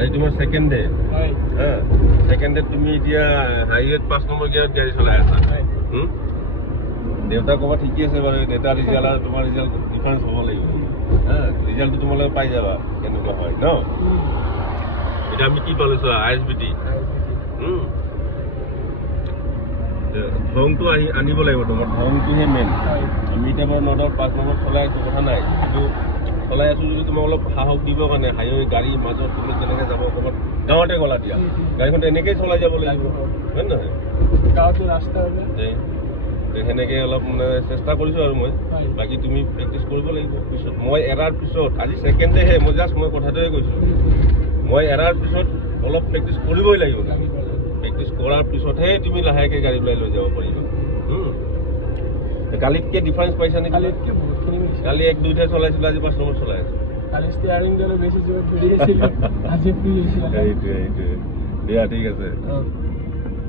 আজি তোমাৰ second day হা সেকেন্ড ডে তুমি এতিয়া হাইৱেত 5 নম্বৰ গিয়াৰত গাড়ী চলাই আছা দেউতা ক'বা ঠিকে আছে বাৰু দেউতা ৰিজাল্ট আৰু তোমাৰ ৰিজাল্ট ডিফাৰেন্স হ'ব লাগিব হা ৰিজাল্টটো তোমালোকে পাই যাবা কেনেকুৱা হয় ন এটা আমি কি পালো চোৱা ISBT ধংটো আনিব লাগিব তোমাৰ ধংটোহে মেইন আমি এতিয়া বাৰু নদৰ 5 নম্বৰ চলাই আছো কথা নাই কিন্তু চলাই আছো যদি তোমাক অলপ সাহস দিবৰ কাৰণে হাইৱে গাড়ী মাজত তুমি কেনেকৈ যাব ক'ৰবাত গাঁৱতে গ'লা দিয়া গাড়ীখন এনেকেই চলাই যাব লাগিব হয় নহয় গাঁৱতো ৰাস্তা হ'লে সেনেকৈ অলপ মানে চেষ্টা কৰিছোঁ আৰু মই বাকী তুমি প্ৰেক্টিচ কৰিব লাগিব পিছত মই এৰাৰ পিছত আজি সেকেন্ড ডেহে মই জাষ্ট মই কথাটোৱে কৈছোঁ মই এৰাৰ পিছত অলপ প্ৰেক্টিচ কৰিবই লাগিব প্ৰেক্টিচ কৰাৰ পিছতহে তুমি লাহেকৈ গাড়ী ওলাই লৈ যাব পাৰিবা কালিতকৈ ডিফাৰেঞ্চ পাইছা নেকি কালিতকৈ বহুতখিনি কালি 1-2টা চলাইছিলোঁ আজি 5 নম্বৰ চলাই আছোঁ কালি ষ্টিয়াৰিং দলে বেছি জোৰত ঘূৰি আছিলোঁ আজি ফ্ৰী হৈছিল সেইটোৱে দিয়া ঠিক আছে